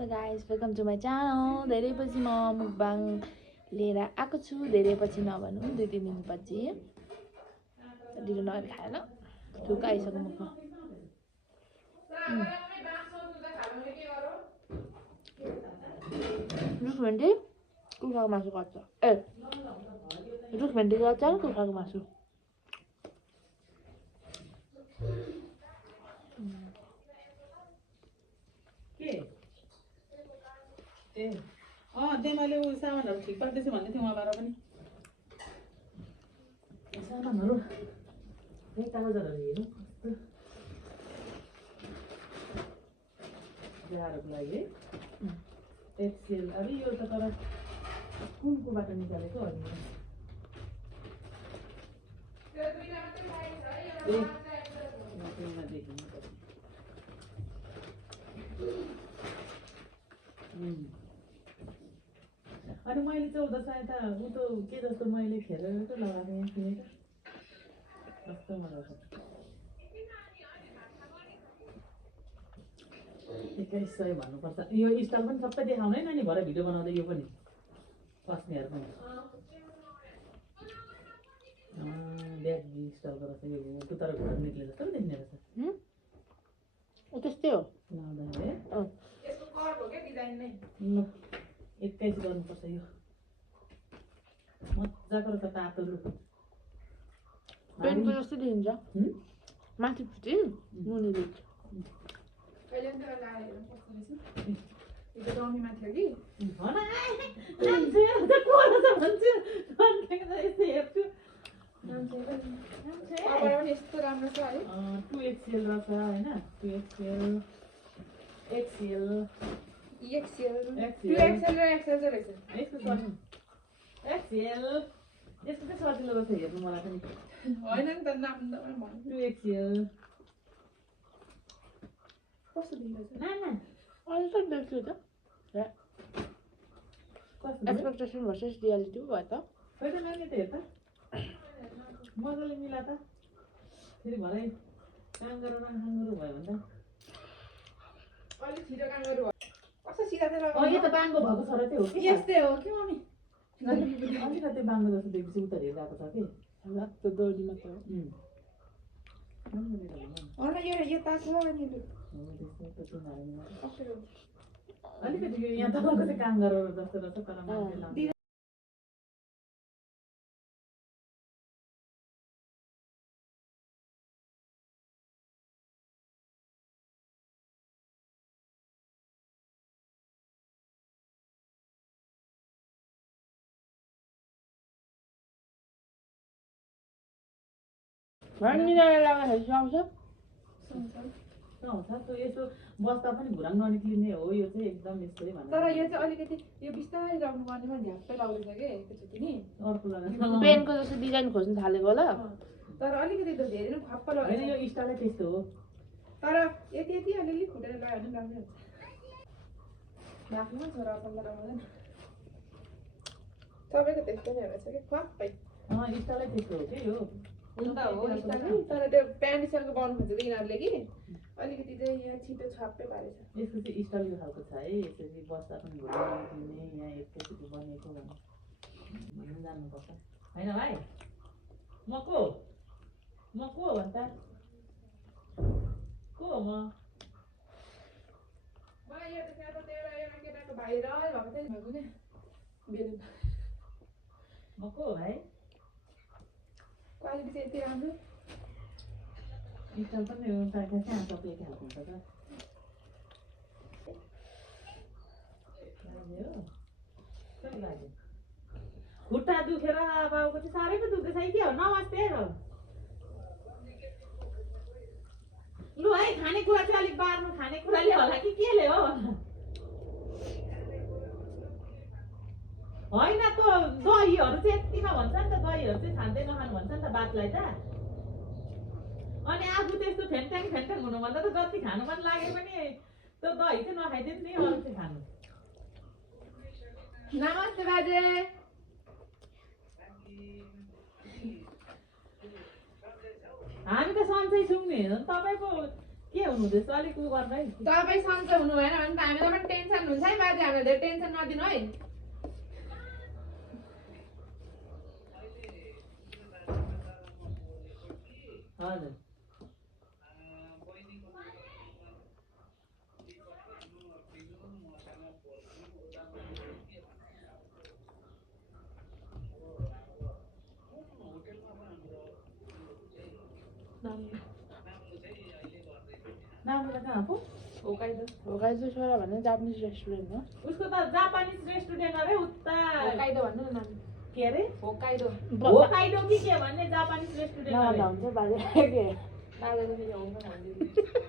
Hello guys, welcome to my channel. धेरै पछि म मुकबाङ लिएर आएको छु। धेरै पछि नभनौँ 2-3 दिन पछि। ढिलो नगरी खाएन। थुक आइसक्यो मुखमा। रुख भेन्डी कुखुराको मासु काट्छ। रुख भेन्डीको अचार कुखुराको मासु। त्यही मैले सामानहरू ठिक पार्दैछु भन्दै थिएँ उहाँबाट पनि सामानहरू यही कागजहरू हेरौँ बिहारको लागि है एक्सेल अब यो त तर कुनकोबाट निकालेको अनि अनि मैले 14 सहायता ऊ त के जस्तो मैले खेरेर त लगाएको यहाँ थिएँ कस्तो मलाई 2100 भन्नुपर्छ यो स्टल पनि सबै देखाउनै नानी भरे भिडियो बनाउँदै यो पनि पस्नेहरू पनि ब्याग स्टल गरेर यो कुतर घुँडा निक्ले जस्तो पो देख्ने रहेछ त्यस्तै हो लाउँदा है यसको कट हो के डिजाइन नै 21 गर्नुपर्छ यो मजाको रहेछ तातो लुक पेनको जस्तो देखिन्छ माथि फुटी मुनि देख्छ कहिले पनि लगाएर कस्तो रहेछ यो त डमीमा थियो कि भन मान्छे त को रहेछ भन्छु भन्केको यस्तो हेर्छु मान्छे पनि यस्तो राम्रो छ है 2XL रहेछ हैन 2XL XL XL 2XL र XL चाहिँ रहेछ यसको सजिलो XL यसको चाहिँ सजिलो रहेछ हेर्नु मलाई पनि होइन नि त नाम त भन्नु 2XL कस्तो देखिरहेछ नाना अहिले त देख्छु त एक्सपेक्टेसन भर्सेस रियालिटी भयो त खै त नानी त हेर त मजाले मिला त फेरि भरे काङ्गारो भयो भने त अलि छिटो काम गर्नु भयो कस्तो सिधा थियो यो त बाङ्गो भएको छ र त्यो हो कि यस्तै हो कि मम्मी अलिकति बाङ्गो जस्तो देखेपछि उता हेरिरहेको छ कि त्यो डोरी मात्र हो होइन यो तातो अनि अलिकति यो यहाँ तलको चाहिँ काङ्गारो जस्तो रहेछ तर मान्छे मिलाएर लगाएर सुहाउँछ सुहाउँछ त्यो यसो बस्दा पनि भुराङ ननिक्लिने हो यो चाहिँ एकदम यस्तै भन्नु तर यो चाहिँ अलिकति यो बिस्तारै लाउनु पर्नेमा झ्याप्पै लाउँदैछ कि एकैचोटि नि अर्को लगाएर पेनको जस्तो डिजाइन खोज्नु थालेको होला तर अलिकति त धेरै नै खप्प होइन लगाउँछ यो स्टाइलै त्यस्तो हो तर यति यति अलिअलि फुटेर लगायो भने राम्रै हुन्छ आफ्नो छोरा पल्ला लगाउँदैन सबैको त्यस्तै नै रहेछ कि खप्पै स्टाइलै त्यस्तो हो कि यो हुन त हो स्टाइल तर त्यो प्यान्ट स्टाइलको बनाउनु खोज्छ कि यिनीहरूले कि अलिकति चाहिँ यहाँ छिटो छाप्पै पारेछ यसको चाहिँ स्टाइल यो खालको छ है यसरी बस्दा पनि भुराङ ननिक्लिने यहाँ एकैचोटि बनेको भन्नु जान्नुपर्छ होइन भाइ म को भन्छ को हो मलाई यो त त्यहाँ त एउटा केटाको भाइ र भएको थियो नि भएको नि बेलुका म को हो भाइ क्वालिटी चाहिँ यति राम्रो स्टाइल पनि कहाँ सकिएको खालको हुन्छ त लाग्यो खुट्टा दुखेर बाबुको चाहिँ साह्रै पो दुख्दैछ के हो नमस्ते लु है खानेकुरा चाहिँ अलिक बार्नु खानेकुराले होला कि केले हो होइन त दहीहरू चाहिँ यतिमा भन्छ नि त दहीहरू चाहिँ खाँदै नखानु भन्छ नि त बातलाई त अनि आफू त्यस्तो फेन्ट्याङ हुनुभन्दा त जति खानु मन लागे पनि त्यो दही चाहिँ नखाइदिनु नि अरू चाहिँ खानु नमस्ते बाजे हामी त सन्चै छौँ नि तपाईँको के हुनु हुँदैछ अलिक उ गर्नु है तपाईँ सन्चै हुनु भएन भने त हामीलाई पनि टेन्सन हुन्छ है बाजे, हामीलाई धेरै टेन्सन नदिनु है। हजुर नाम कहाँ पो होकाइदो होकाइदो छोरा भन्ने जापानिज रेस्टुरेन्ट हो। उसको त जापानिज रेस्टुरेन्ट अरे उता होकाइदो भन्नु न नाम। के अरे होकाइदो होकाइडो कि के भन्ने जापानिज रेस्टुरेन्ट नभन्दा अरे हुन्छ बाजे के बाजेले फेरि होका भनिदिनु।